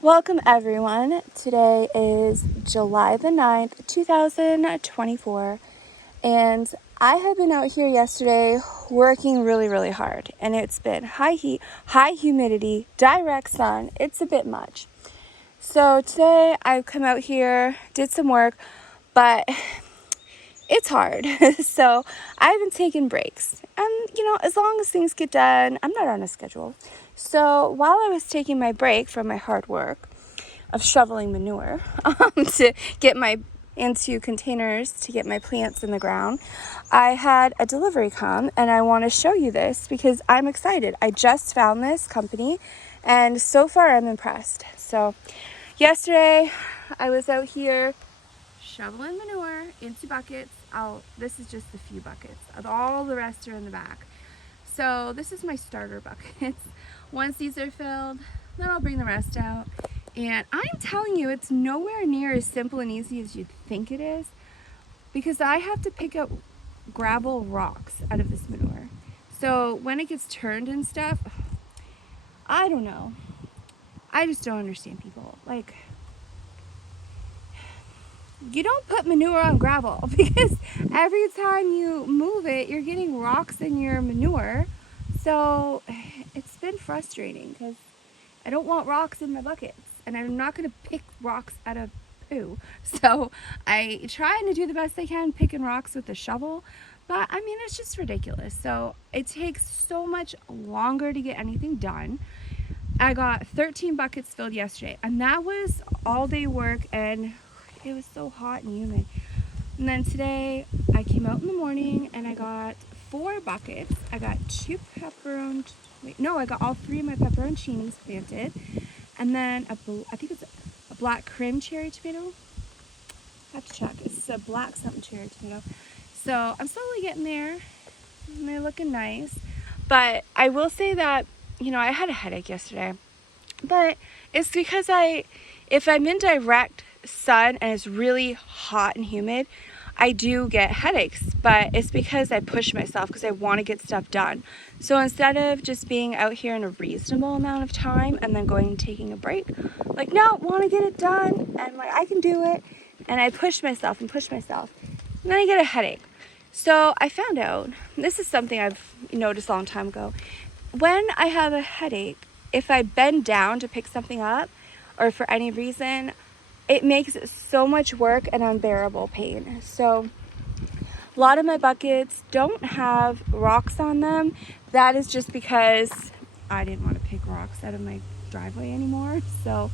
Welcome everyone. Today is July the 9th, 2024, and I have been out here yesterday working really hard, and it's been high heat, high humidity, direct sun. It's a bit much. So today I've come out here, did some work, but it's hard. So I've been taking breaks, and as long as things get done, I'm not on a schedule. So while I was taking my break from my hard work of shoveling manure to get into containers to get my plants in the ground, I had a delivery come, and I want to show you this because I'm excited. I just found this company, and so far I'm impressed. So yesterday I was out here shoveling manure into buckets. This is just a few buckets. All the rest are in the back. So this is my starter buckets. Once these are filled, then I'll bring the rest out. And I'm telling you, it's nowhere near as simple and easy as you think it is, because I have to pick up gravel rocks out of this manure. So when it gets turned and stuff, I don't know. I just don't understand people. Like, you don't put manure on gravel because every time you move it, you're getting rocks in your manure. So it's been frustrating because I don't want rocks in my buckets, and I'm not going to pick rocks out of poo. So I trying to do the best I can picking rocks with a shovel, but I mean, it's just ridiculous. So it takes so much longer to get anything done. I got 13 buckets filled yesterday, and that was all day work, and it was so hot and humid. And then today I came out in the morning and I got 4 buckets. I got 2 I got all 3 of my pepperoncinis planted, and then I think it's a black cream cherry tomato. I have to check. It's a black something cherry tomato. So I'm slowly getting there, and they're looking nice. But I will say that I had a headache yesterday, but it's because if I'm in direct sun and it's really hot and humid, I do get headaches, but it's because I push myself because I want to get stuff done. So instead of just being out here in a reasonable amount of time and then going and taking a break, like, no, want to get it done, and like, I can do it, and I push myself, and then I get a headache. So I found out, this is something I've noticed a long time ago, when I have a headache, if I bend down to pick something up, or for any reason, it makes it so much work and unbearable pain. So a lot of my buckets don't have rocks on them. That is just because I didn't want to pick rocks out of my driveway anymore. So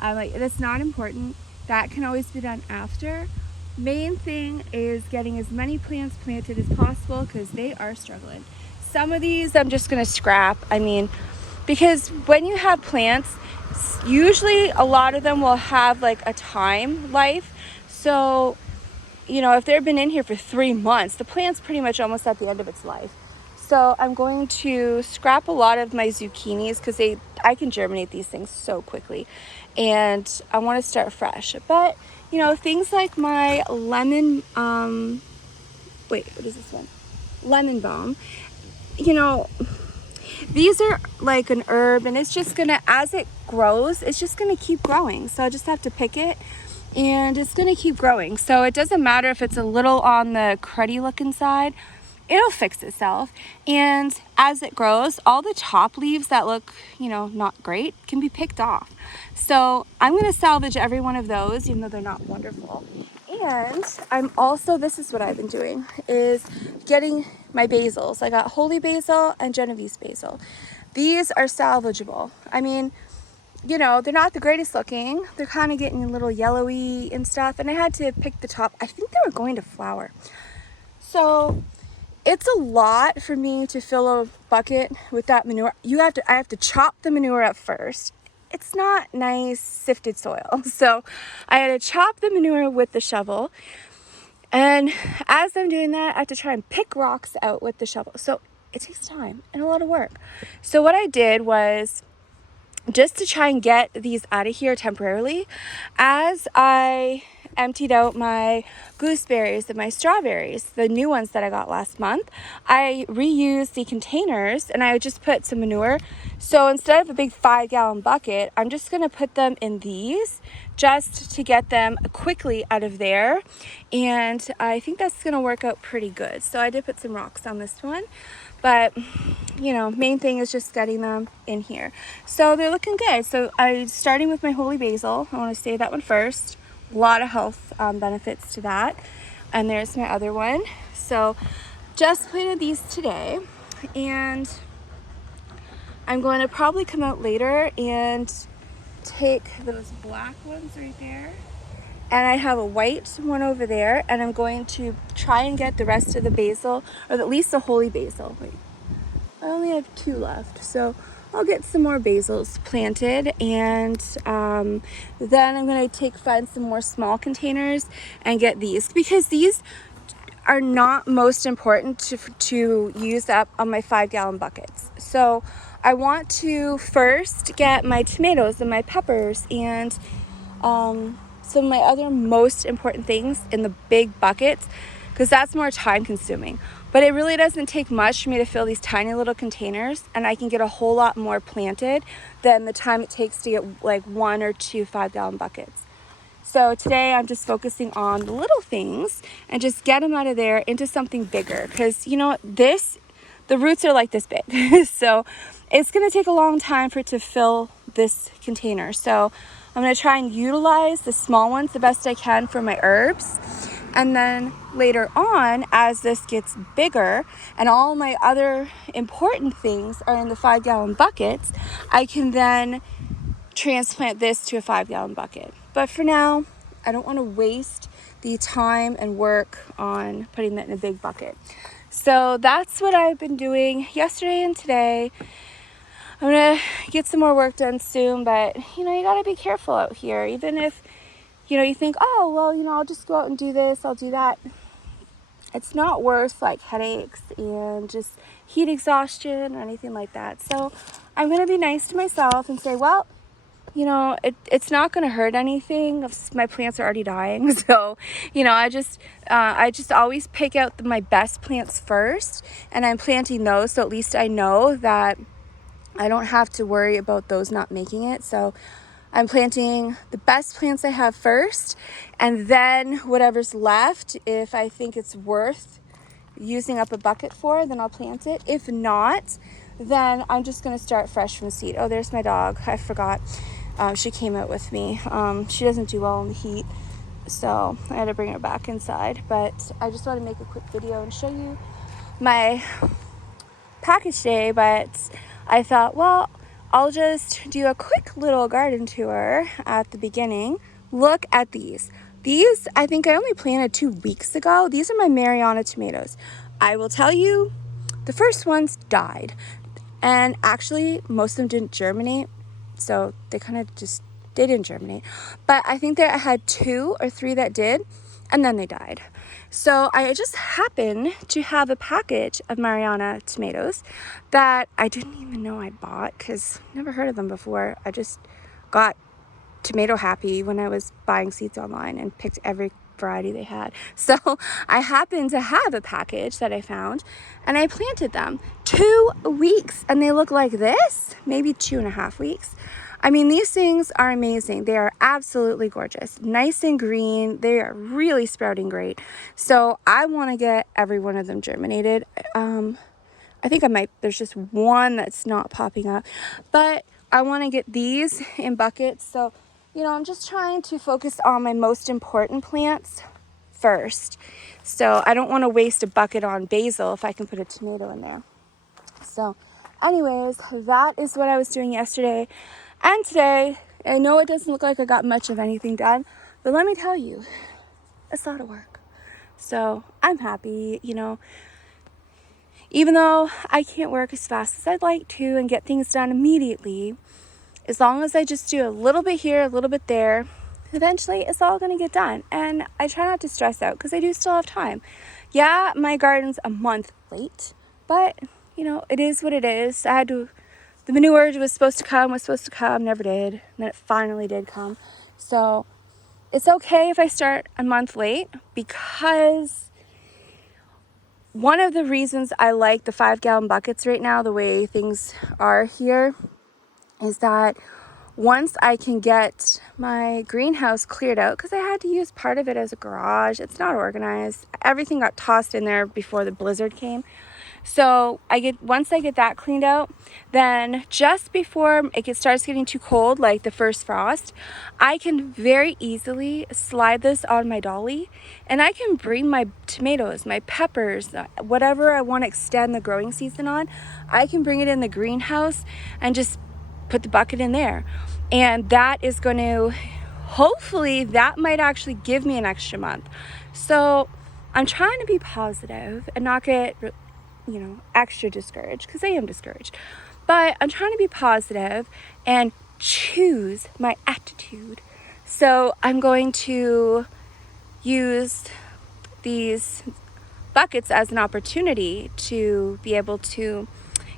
I'm like, that's not important. That can always be done after. Main thing is getting as many plants planted as possible because they are struggling. Some of these I'm just going to scrap. I mean, because when you have plants, usually a lot of them will have like a time life. So, if they've been in here for 3 months, the plant's pretty much almost at the end of its life. So I'm going to scrap a lot of my zucchinis because I can germinate these things so quickly, and I want to start fresh. But things like my lemon what is this one? Lemon balm. These are like an herb, and it's just gonna, as it grows, it's just gonna keep growing. So I just have to pick it, and it's gonna keep growing. So it doesn't matter if it's a little on the cruddy looking side, it'll fix itself. And as it grows, all the top leaves that look, not great can be picked off. So I'm gonna salvage every one of those, even though they're not wonderful. And this is what I've been doing, is getting my basils. I got holy basil and Genovese basil. These are salvageable. I mean, they're not the greatest looking. They're kind of getting a little yellowy and stuff. And I had to pick the top. I think they were going to flower. So it's a lot for me to fill a bucket with that manure. I have to chop the manure up first. It's not nice sifted soil. So I had to chop the manure with the shovel. And as I'm doing that, I have to try and pick rocks out with the shovel. So it takes time and a lot of work. So what I did was, just to try and get these out of here temporarily, as I emptied out my gooseberries and my strawberries, the new ones that I got last month, I reused the containers and I just put some manure. So instead of a big 5-gallon bucket, I'm just going to put them in these just to get them quickly out of there. And I think that's going to work out pretty good. So I did put some rocks on this one, but you know, main thing is just getting them in here. So they're looking good. So I'm starting with my holy basil. I want to say that one first. A lot of health benefits to that. And there's my other one. So just planted these today, and I'm going to probably come out later and take those black ones right there, and I have a white one over there, and I'm going to try and get the rest of the basil, or at least the holy basil. Wait, I only have 2 left, so I'll get some more basils planted, and then I'm going to find some more small containers and get these, because these are not most important to use up on my 5-gallon buckets. So I want to first get my tomatoes and my peppers and some of my other most important things in the big buckets, because that's more time consuming. But it really doesn't take much for me to fill these tiny little containers, and I can get a whole lot more planted than the time it takes to get like 1 or 2 5-gallon buckets. So today I'm just focusing on the little things and just get them out of there into something bigger, because you know the roots are like this big. So it's going to take a long time for it to fill this container. So I'm going to try and utilize the small ones the best I can for my herbs. And then later on, as this gets bigger and all my other important things are in the 5-gallon buckets, I can then transplant this to a 5-gallon bucket. But for now, I don't want to waste the time and work on putting that in a big bucket. So that's what I've been doing yesterday and today. I'm gonna get some more work done soon, but you know, you gotta be careful out here. Even if you know, you think, oh well, you know, I'll just go out and do this, I'll do that. It's not worth like headaches and just heat exhaustion or anything like that. So I'm gonna be nice to myself and say, well, you know, it's not going to hurt anything. My plants are already dying. So, you know, I just always pick out my best plants first, and I'm planting those. So at least I know that I don't have to worry about those not making it. So I'm planting the best plants I have first, and then whatever's left, if I think it's worth using up a bucket for, then I'll plant it. If not, then I'm just going to start fresh from seed. Oh, there's my dog. I forgot. She came out with me. She doesn't do well in the heat, so I had to bring her back inside. But I just want to make a quick video and show you my package day. But I thought, well, I'll just do a quick little garden tour at the beginning. Look at these. These, I think I only planted 2 weeks ago. These are my Mariana tomatoes. I will tell you, the first ones died. And actually, most of them didn't germinate. So they didn't germinate. But I think that I had 2 or 3 that did, and then they died. So I just happened to have a package of Mariana tomatoes that I didn't even know I bought, because I never heard of them before. I just got tomato happy when I was buying seeds online and picked every variety they had. So I happened to have a package that I found, and I planted them 2 weeks, and they look like this, maybe 2.5 weeks. I mean, these things are amazing. They are absolutely gorgeous, nice and green. They are really sprouting great. So I want to get every one of them germinated. I think I might, there's just one that's not popping up, but I want to get these in buckets. So, you know, I'm just trying to focus on my most important plants first. So I don't want to waste a bucket on basil if I can put a tomato in there. So anyways, that is what I was doing yesterday and today. I know it doesn't look like I got much of anything done, but let me tell you, it's a lot of work. So I'm happy, you know, even though I can't work as fast as I'd like to and get things done immediately, as long as I just do a little bit here, a little bit there, eventually it's all going to get done. And I try not to stress out, because I do still have time. Yeah, my garden's a month late, but you know, it is what it is. The manure was supposed to come, never did, and then it finally did come. So it's okay if I start a month late, because one of the reasons I like the 5-gallon buckets right now, the way things are here, is that once I can get my greenhouse cleared out, because I had to use part of it as a garage, it's not organized. Everything got tossed in there before the blizzard came. So once I get that cleaned out, then just before it starts getting too cold, like the first frost, I can very easily slide this on my dolly, and I can bring my tomatoes, my peppers, whatever I want to extend the growing season on, I can bring it in the greenhouse and just put the bucket in there. And that is going to, hopefully, that might actually give me an extra month. So I'm trying to be positive and not get extra discouraged, because I am discouraged. But I'm trying to be positive and choose my attitude. So I'm going to use these buckets as an opportunity to be able to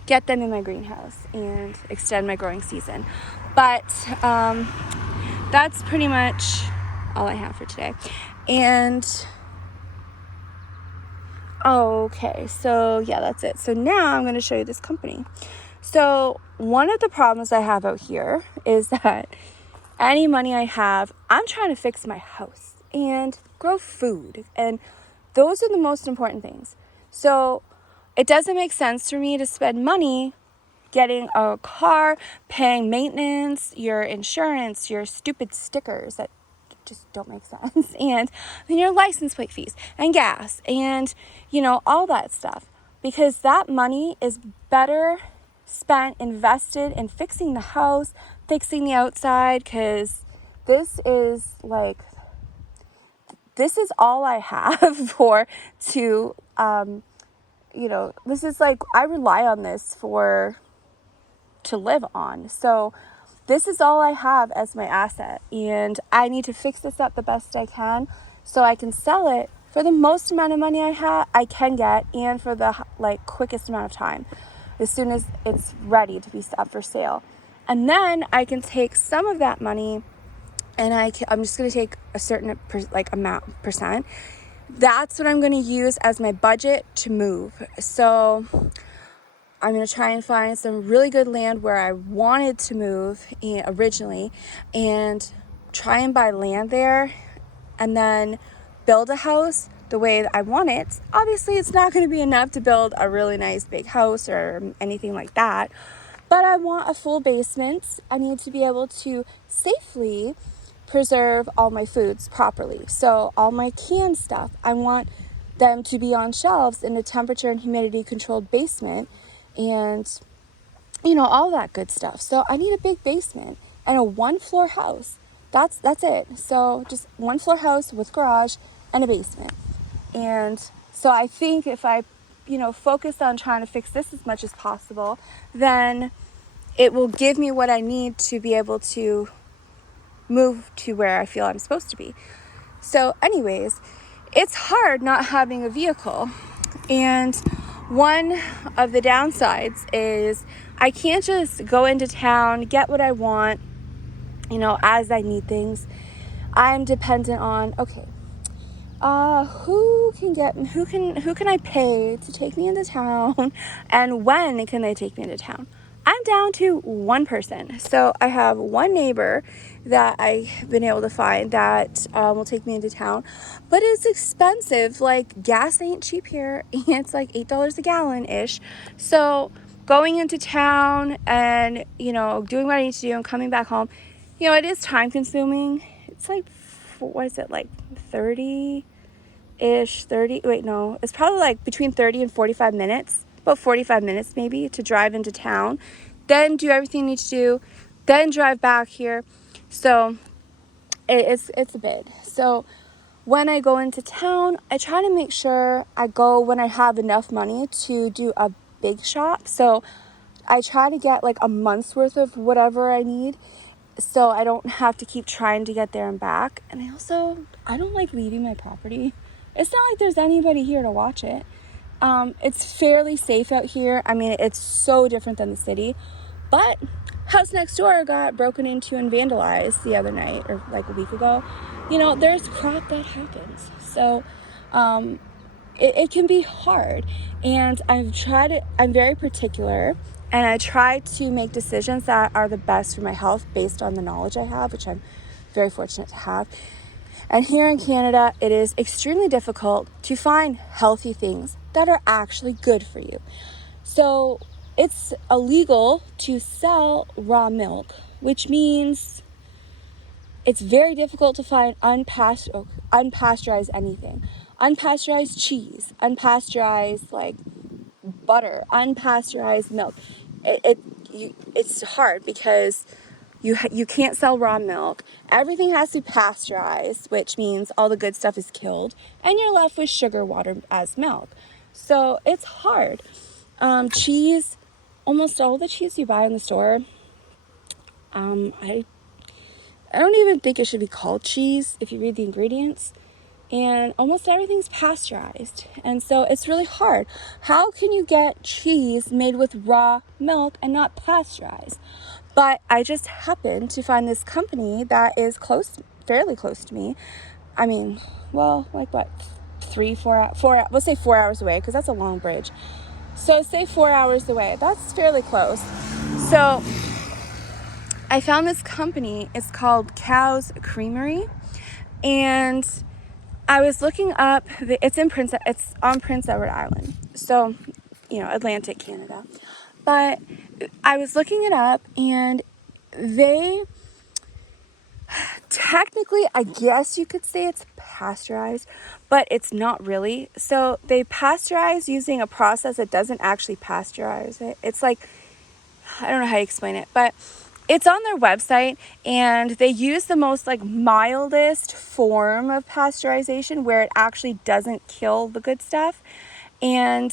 get them in my greenhouse and extend my growing season. But that's pretty much all I have for today. And okay, so yeah, that's it. So now I'm going to show you this company. So one of the problems I have out here is that any money I have, I'm trying to fix my house and grow food. And those are the most important things. So it doesn't make sense for me to spend money getting a car, paying maintenance, your insurance, your stupid stickers that just don't make sense, and then your license plate fees and gas and all that stuff, because that money is better spent, invested in fixing the house, fixing the outside, because this is all I have for to this is I rely on this to live on. So this is all I have as my asset, and I need to fix this up the best I can so I can sell it for the most amount of money I can get, and for the quickest amount of time, as soon as it's ready to be up for sale. And then I can take some of that money, and I'm just going to take a certain percent. That's what I'm going to use as my budget to move. So I'm going to try and find some really good land where I wanted to move originally, and try and buy land there, and then build a house the way that I want it. Obviously, it's not going to be enough to build a really nice big house or anything like that, but I want a full basement. I need to be able to safely preserve all my foods properly. So all my canned stuff, I want them to be on shelves in a temperature and humidity controlled basement, and all that good stuff. So I need a big basement and a 1-floor house. That's it. So just 1-floor house with garage and a basement. And so I think if I focus on trying to fix this as much as possible, then it will give me what I need to be able to move to where I feel I'm supposed to be. So anyways, it's hard not having a vehicle. And one of the downsides is I can't just go into town, get what I want, as I need things. I'm dependent on, who can I pay to take me into town, and when can they take me into town? I'm down to one person. So I have one neighbor that I've been able to find that will take me into town, but it's expensive. Gas ain't cheap here. It's $8 a gallon ish. So going into town and doing what I need to do and coming back home, it is time consuming. It's 30 it's probably between 30 and 45 minutes, about 45 minutes maybe, to drive into town, then do everything you need to do, then drive back here. So it's a bit. So when I go into town, I try to make sure I go when I have enough money to do a big shop. So I try to get a month's worth of whatever I need, so I don't have to keep trying to get there and back. And I don't like leaving my property. It's not like there's anybody here to watch it. It's fairly safe out here. I mean, it's so different than the city, but house next door got broken into and vandalized the other night, or like a week ago. There's crap that happens. So it can be hard, and I'm very particular, and I try to make decisions that are the best for my health based on the knowledge I have, which I'm very fortunate to have. And here in Canada, it is extremely difficult to find healthy things that are actually good for you. So it's illegal to sell raw milk, which means it's very difficult to find unpasteurized anything. Unpasteurized cheese, unpasteurized like butter, unpasteurized milk. It's hard because you can't sell raw milk. Everything has to be pasteurized, which means all the good stuff is killed, and you're left with sugar water as milk. So it's hard. Cheese, almost all the cheese you buy in the store, I don't even think it should be called cheese if you read the ingredients. And almost everything's pasteurized. And so it's really hard. How can you get cheese made with raw milk and not pasteurized? But I just happened to find this company that is fairly close to me. I mean, well, like what, 4 let's say 4 hours away, because that's a long bridge. So say 4 hours away. That's fairly close. So I found this company. It's called Creamery. And I was looking up, it's on Prince Edward Island, so, Atlantic Canada. But I was looking it up, and they, technically, I guess you could say it's pasteurized, but it's not really. So they pasteurize using a process that doesn't actually pasteurize it. It's like, I don't know how to explain it, but it's on their website, and they use the most mildest form of pasteurization where it actually doesn't kill the good stuff. And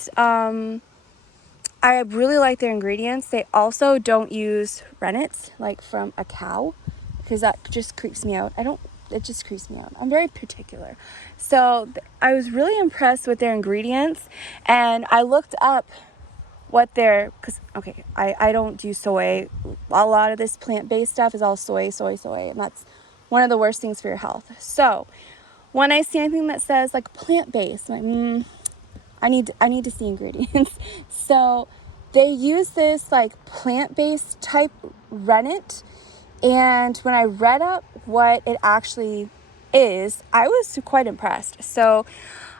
I really like their ingredients. They also don't use rennets from a cow, because that just creeps me out. It just creeps me out. I'm very particular. So I was really impressed with their ingredients, and I looked up I don't do soy. A lot of this plant-based stuff is all soy, and that's one of the worst things for your health. So when I see anything that says plant-based, I'm like, I need to see ingredients. So they use this plant-based type rennet, and when I read up what it actually is, I was quite impressed. So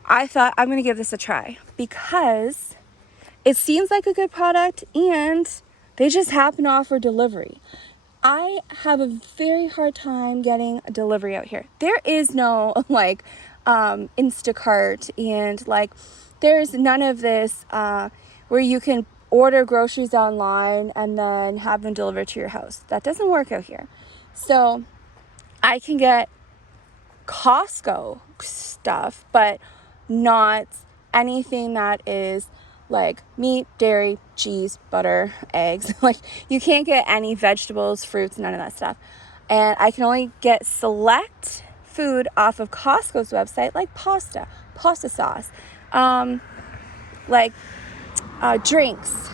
I thought, I'm going to give this a try, because it seems like a good product, and they just happen to offer delivery. I have a very hard time getting a delivery out here. There is no Instacart, and there's none of this where you can order groceries online and then have them delivered to your house. That doesn't work out here. So I can get Costco stuff, but not anything that is meat, dairy, cheese, butter, eggs. You can't get any vegetables, fruits, none of that stuff. And I can only get select food off of Costco's website, like pasta sauce, drinks,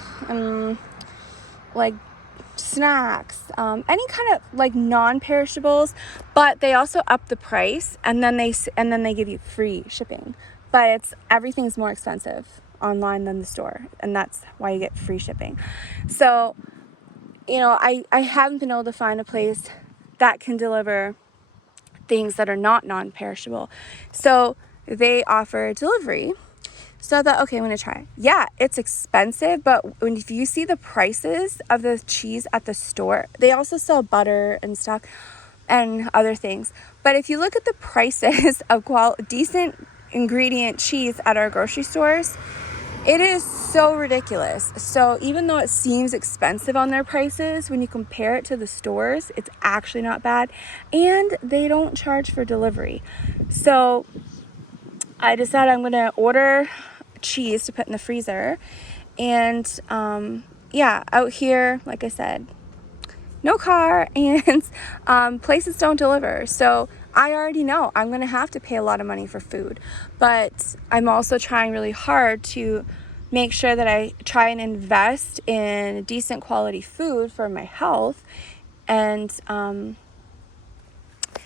snacks, any kind of non-perishables. But they also up the price, and then they give you free shipping. But everything's more expensive online than the store, and that's why you get free shipping. So I haven't been able to find a place that can deliver things that are not non-perishable, so they offer delivery. So I thought, okay, I'm gonna try. Yeah, it's expensive, but if you see the prices of the cheese at the store, they also sell butter and stuff and other things. But if you look at the prices of decent ingredient cheese at our grocery stores, it is so ridiculous. So even though it seems expensive on their prices, when you compare it to the stores, it's actually not bad. And they don't charge for delivery. So I decided I'm going to order cheese to put in the freezer. And out here, like I said, no car, and places don't deliver. So I already know I'm going to have to pay a lot of money for food. But I'm also trying really hard to make sure that I try and invest in decent quality food for my health. And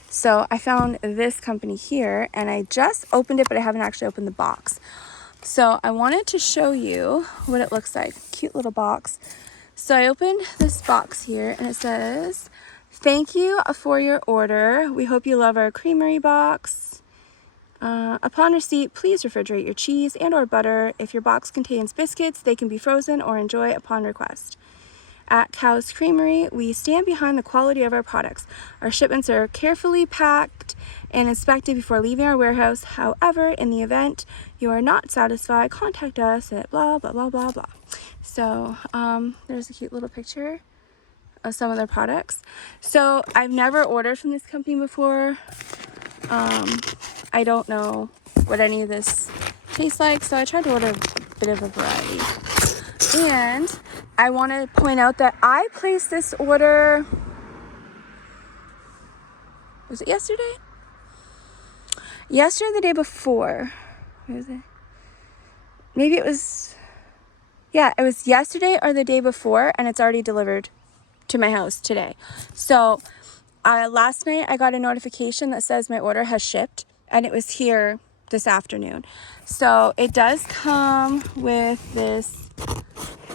so I found this company here, and I just opened it, but I haven't actually opened the box. So I wanted to show you what it looks like. Cute little box. So I opened this box here, and it says, "Thank you for your order. We hope you love our Creamery box. Upon receipt, please refrigerate your cheese and or butter. If your box contains biscuits, they can be frozen or enjoy upon request. At Cow's Creamery, we stand behind the quality of our products. Our shipments are carefully packed and inspected before leaving our warehouse. However, in the event you are not satisfied, contact us at blah, blah, blah, blah, blah." So there's a cute little picture of some of their products. So I've never ordered from this company before. I don't know what any of this tastes like, so I tried to order a bit of a variety. And I want to point out that I placed this order, was it yesterday? Yesterday or the day before. Where is it? Maybe it was, yeah, it was yesterday or the day before, and it's already delivered to my house today. So last night I got a notification that says my order has shipped, and it was here this afternoon. So it does come with this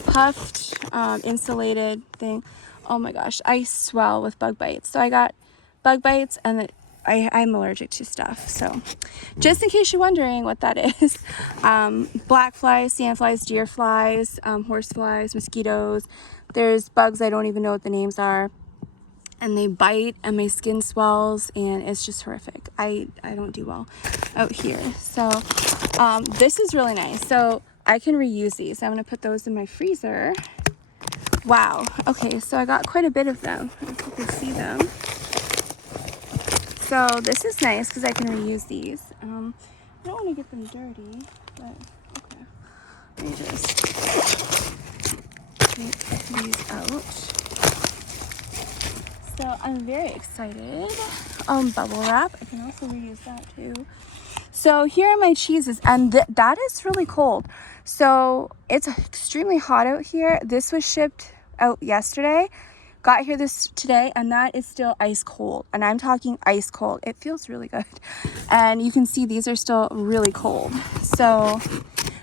puffed insulated thing. Oh my gosh, I swell with bug bites. So I got bug bites, and I'm allergic to stuff. So just in case you're wondering what that is, black flies, sand flies, deer flies, horse flies, mosquitoes. There's bugs I don't even know what the names are, and they bite, and my skin swells, and it's just horrific. I don't do well out here. So this is really nice. So I can reuse these. I'm going to put those in my freezer. Wow. Okay, so I got quite a bit of them. I don't know if you can see them. So this is nice because I can reuse these. I don't want to get them dirty, but okay. Let me just take these out. So I'm very excited. Bubble wrap. I can also reuse that too. So here are my cheeses, and that is really cold. So it's extremely hot out here. This was shipped out yesterday. Got here today, and that is still ice cold. And I'm talking ice cold. It feels really good. And you can see these are still really cold. So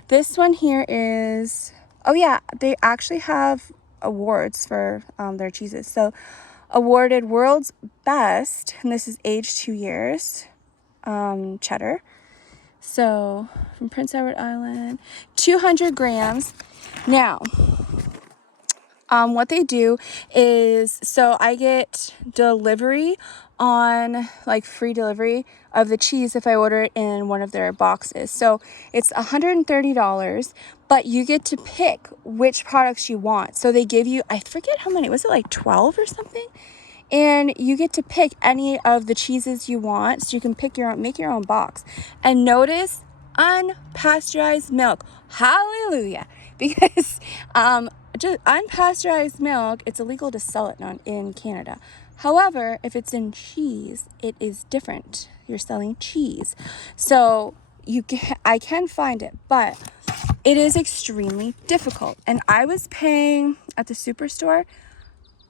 this one here is, oh yeah, they actually have awards for their cheeses. So awarded world's best, and this is aged 2 years, cheddar. So from Prince Edward Island, 200 grams. Now, what they do is, so I get delivery on, like, free delivery of the cheese if I order it in one of their boxes. So it's $130, but you get to pick which products you want. So they give you, I forget how many, was it like 12 or something? And you get to pick any of the cheeses you want, so you can pick make your own box. And notice, unpasteurized milk. Hallelujah. Because just unpasteurized milk, it's illegal to sell it in Canada. However, if it's in cheese, it is different. You're selling cheese. So I can find it, but it is extremely difficult. And I was paying at the superstore,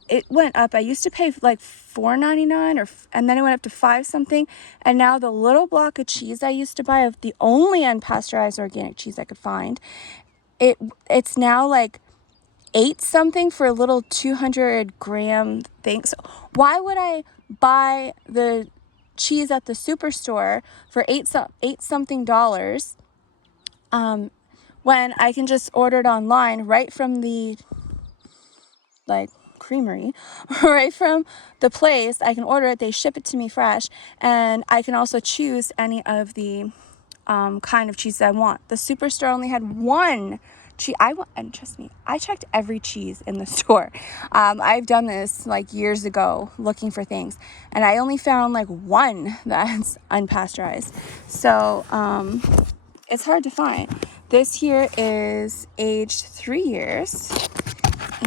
it went up. I used to pay like $4.99 and then it went up to $5 something. And now the little block of cheese I used to buy, of the only unpasteurized organic cheese I could find, it's now like $8 something for a little 200 gram thing. So why would I buy the cheese at the superstore for $8 something when I can just order it online right from the Creamery, right from the place? I can order it, they ship it to me fresh, and I can also choose any of the kind of cheese I want. The superstore only had one cheese. And trust me, I checked every cheese in the store. I've done this like years ago looking for things, and I only found like one that's unpasteurized. So it's hard to find. This here is aged 3 years.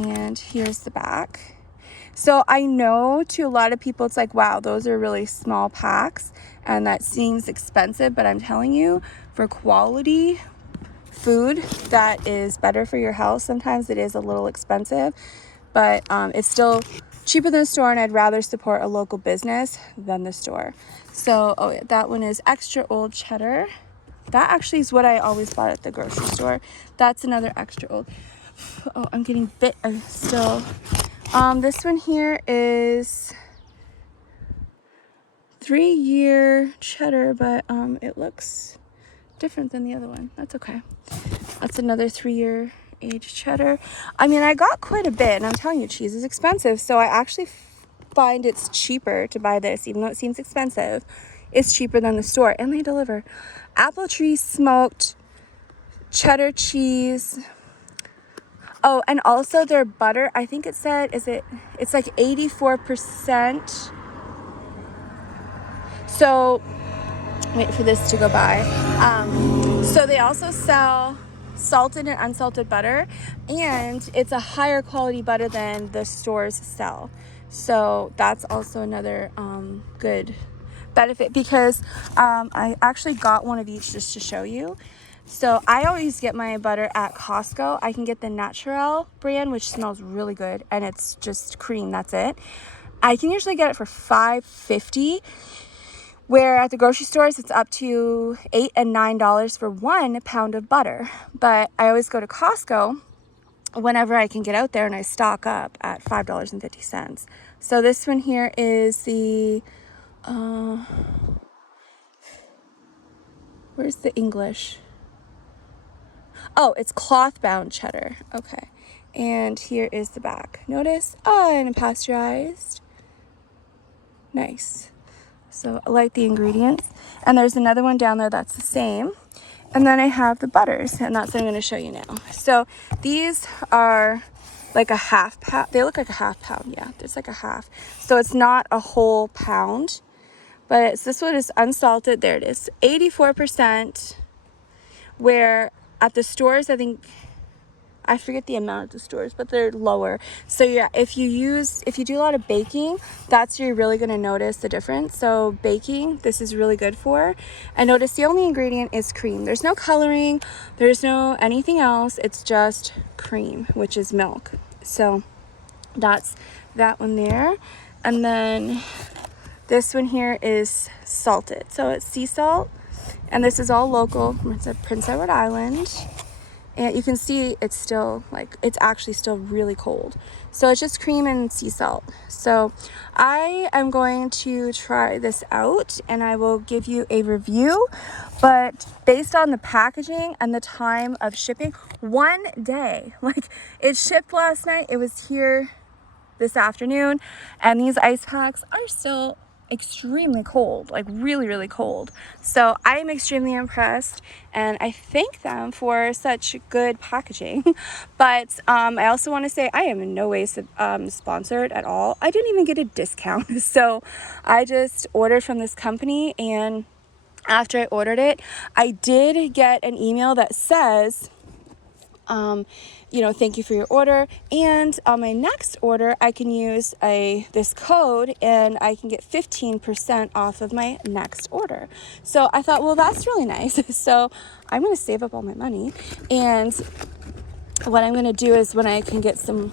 And here's the back. So I know to a lot of people it's like, wow, those are really small packs and that seems expensive, but I'm telling you, for quality food that is better for your health. Sometimes it is a little expensive, but it's still cheaper than the store, and I'd rather support a local business than the store. So, oh yeah, that one is extra old cheddar. That actually is what I always bought at the grocery store. That's another extra old. Oh, I'm getting bit still. This one here is 3-year cheddar, but it looks different than the other one. That's okay. That's another 3-year aged cheddar. I mean, I got quite a bit, and I'm telling you, cheese is expensive, so I actually find it's cheaper to buy this, even though it seems expensive. It's cheaper than the store, and they deliver. Apple tree smoked cheddar cheese. Oh, and also their butter, I think it said, it's like 84%. So, wait for this to go by. So they also sell salted and unsalted butter, and it's a higher quality butter than the stores sell. So that's also another good benefit, because I actually got one of each just to show you. So I always get my butter at Costco. I can get the Natural brand, which smells really good, and it's just cream, that's it. I can usually get it for $5.50, where at the grocery stores it's up to $8 and $9 for 1 pound of butter. But I always go to Costco whenever I can get out there, and I stock up at $5.50. So this one here is the where's the English? Oh, it's cloth bound cheddar. Okay. And here is the back. Notice, unpasteurized. Nice. So I like the ingredients. And there's another one down there that's the same. And then I have the butters, and that's what I'm going to show you now. So these are like a half pound. They look like a half pound. Yeah, it's like a half. So it's not a whole pound, but this one is unsalted. There it is, 84%. Where at the stores, I forget the amount at the stores, but they're lower. So yeah, if you do a lot of baking, that's where you're really going to notice the difference. So baking, this is really good for. And notice the only ingredient is cream. There's no coloring, there's no anything else. It's just cream, which is milk. So that's that one there. And then this one here is salted. So it's sea salt, and this is all local. It's at Prince Edward Island. And you can see it's still, it's actually still really cold. So it's just cream and sea salt. So I am going to try this out, and I will give you a review. But based on the packaging and the time of shipping, 1 day, it shipped last night. It was here this afternoon, and these ice packs are still extremely cold, really, really cold. So I am extremely impressed, and I thank them for such good packaging. But I also want to say I am in no way sponsored at all. I didn't even get a discount. So I just ordered from this company, and after I ordered it, I did get an email that says, thank you for your order, and on my next order I can use this code, and I can get 15% off of my next order. So I thought, well, that's really nice. So I'm going to save up all my money, and what I'm going to do is when I can get some,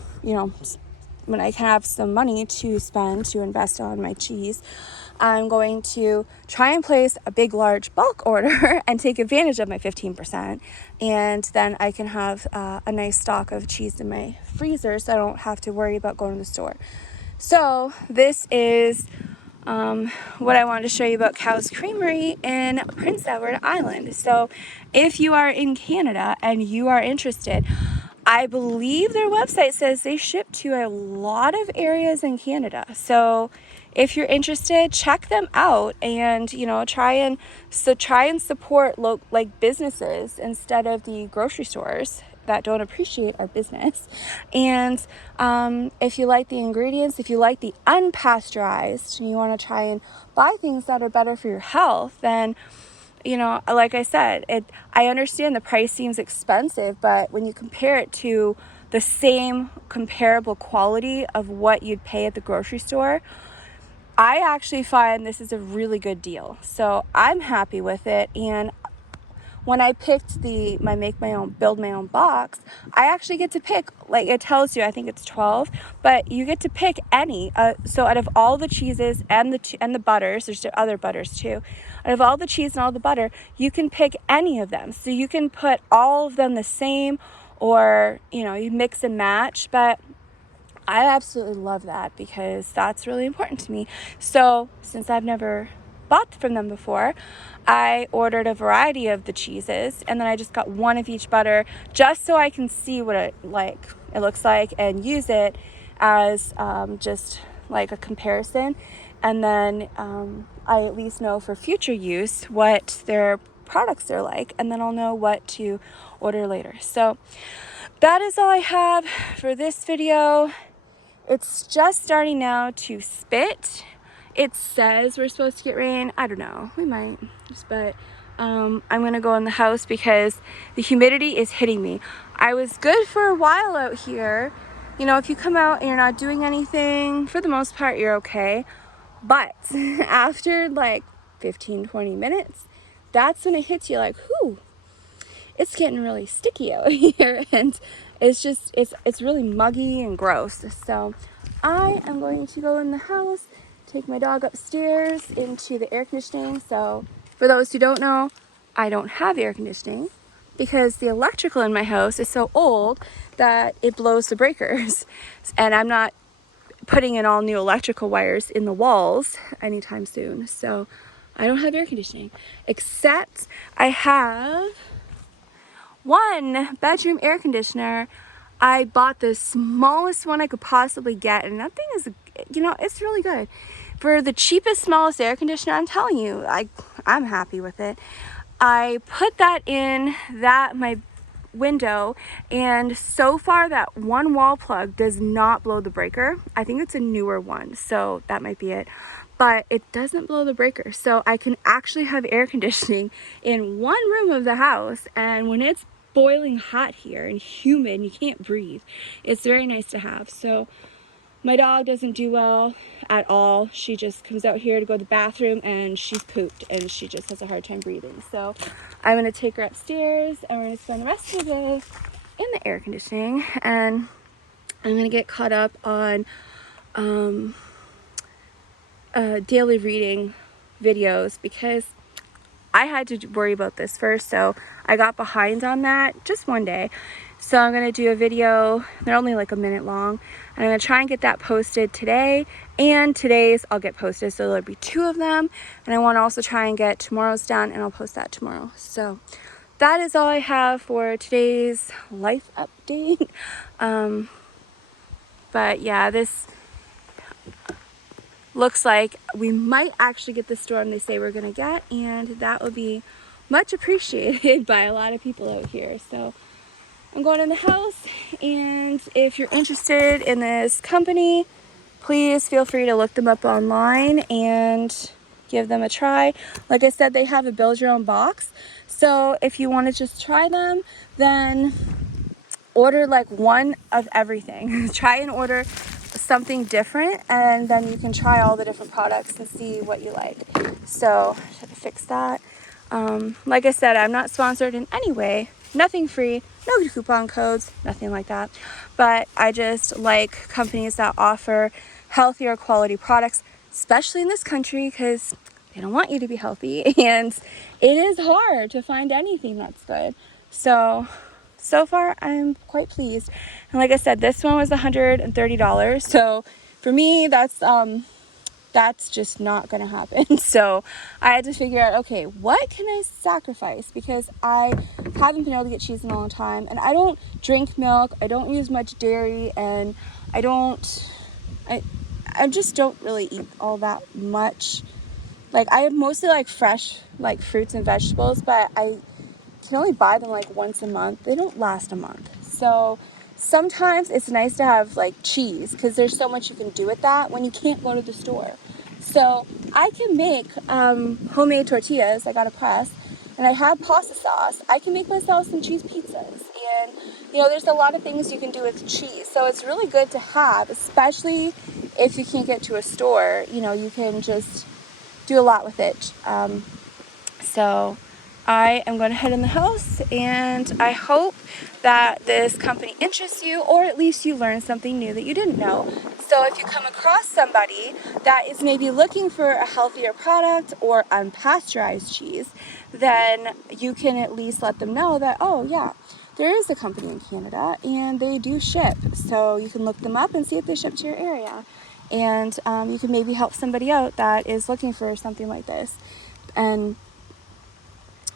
when I can have some money to spend to invest on my cheese, I'm going to try and place a big, large bulk order and take advantage of my 15%. And then I can have a nice stock of cheese in my freezer, so I don't have to worry about going to the store. So this is what I wanted to show you about Cow's Creamery in Prince Edward Island. So if you are in Canada and you are interested, I believe their website says they ship to a lot of areas in Canada. So if you're interested, check them out, and try and support businesses instead of the grocery stores that don't appreciate our business. And if you like the ingredients, if you like the unpasteurized, and you want to try and buy things that are better for your health, then like I said, I understand the price seems expensive, but when you compare it to the same comparable quality of what you'd pay at the grocery store, I actually find this is a really good deal. So I'm happy with it. And when I picked my make my own, build my own box, I actually get to pick, like it tells you, I think it's 12, but you get to pick any. So out of all the cheeses and the butters, there's other butters too. Out of all the cheese and all the butter, you can pick any of them. So you can put all of them the same, or you mix and match. But I absolutely love that because that's really important to me. So since I've never bought from them before, I ordered a variety of the cheeses, and then I just got one of each butter just so I can see what it looks like and use it as just like a comparison. And then I at least know for future use what their products are like, and then I'll know what to order later. So that is all I have for this video. It's just starting now to spit. It says we're supposed to get rain. I don't know, we might, but I'm gonna go in the house because the humidity is hitting me. I was good for a while out here. If you come out and you're not doing anything, for the most part, you're okay. But after like 15-20 minutes, that's when it hits you like, whew, it's getting really sticky out here, and it's really muggy and gross. So I am going to go in the house, take my dog upstairs into the air conditioning. So for those who don't know, I don't have air conditioning because the electrical in my house is so old that it blows the breakers, and I'm not putting in all new electrical wires in the walls anytime soon. So I don't have air conditioning, except I have one bedroom air conditioner. I bought the smallest one I could possibly get, and that thing is, it's really good. For the cheapest, smallest air conditioner, I'm telling you, I'm happy with it. I put that in my window, and so far that one wall plug does not blow the breaker. I think it's a newer one, so that might be it. But it doesn't blow the breaker, so I can actually have air conditioning in one room of the house, and when it's boiling hot here and humid and you can't breathe, it's very nice to have. So my dog doesn't do well at all. She just comes out here to go to the bathroom and she's pooped and she just has a hard time breathing. So I'm going to take her upstairs and we're going to spend the rest of the day in the air conditioning, and I'm going to get caught up on daily reading videos because I had to worry about this first, so I got behind on that just one day. So I'm going to do a video, they're only like a minute long, and I'm going to try and get that posted today, and today's I'll get posted, so there'll be 2 of them, and I want to also try and get tomorrow's done, and I'll post that tomorrow. So that is all I have for today's life update. But yeah, this looks like we might actually get the storm they say we're gonna get, and that would be much appreciated by a lot of people out here. So I'm going in the house, and if you're interested in this company, please feel free to look them up online and give them a try. Like I said, they have a build your own box, so if you want to just try them, then order like one of everything. Try and order something different, and then you can try all the different products and see what you like. So I have to fix that. Like I said, I'm not sponsored in any way, nothing free, no coupon codes, nothing like that. But I just like companies that offer healthier quality products, especially in this country, because they don't want you to be healthy, and it is hard to find anything that's good. So far I'm quite pleased. And like I said, this one was $130. So for me, that's just not gonna happen. So I had to figure out, okay, what can I sacrifice? Because I haven't been able to get cheese in a long time, and I don't drink milk, I don't use much dairy, and I just don't really eat all that much. Like, I mostly like fresh, like fruits and vegetables, but I can only buy them like once a month. They don't last a month. So sometimes it's nice to have like cheese, because there's so much you can do with that when you can't go to the store. So I can make homemade tortillas. I got a press, and I have pasta sauce. I can make myself some cheese pizzas, and there's a lot of things you can do with cheese. So it's really good to have, especially if you can't get to a store. You can just do a lot with it. So I am going to head in the house, and I hope that this company interests you, or at least you learn something new that you didn't know. So if you come across somebody that is maybe looking for a healthier product or unpasteurized cheese, then you can at least let them know that, oh yeah, there is a company in Canada and they do ship. So you can look them up and see if they ship to your area. And you can maybe help somebody out that is looking for something like this. And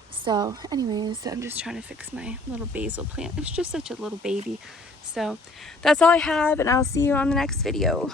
so anyways, I'm just trying to fix my little basil plant. It's just such a little baby. So that's all I have, and I'll see you on the next video.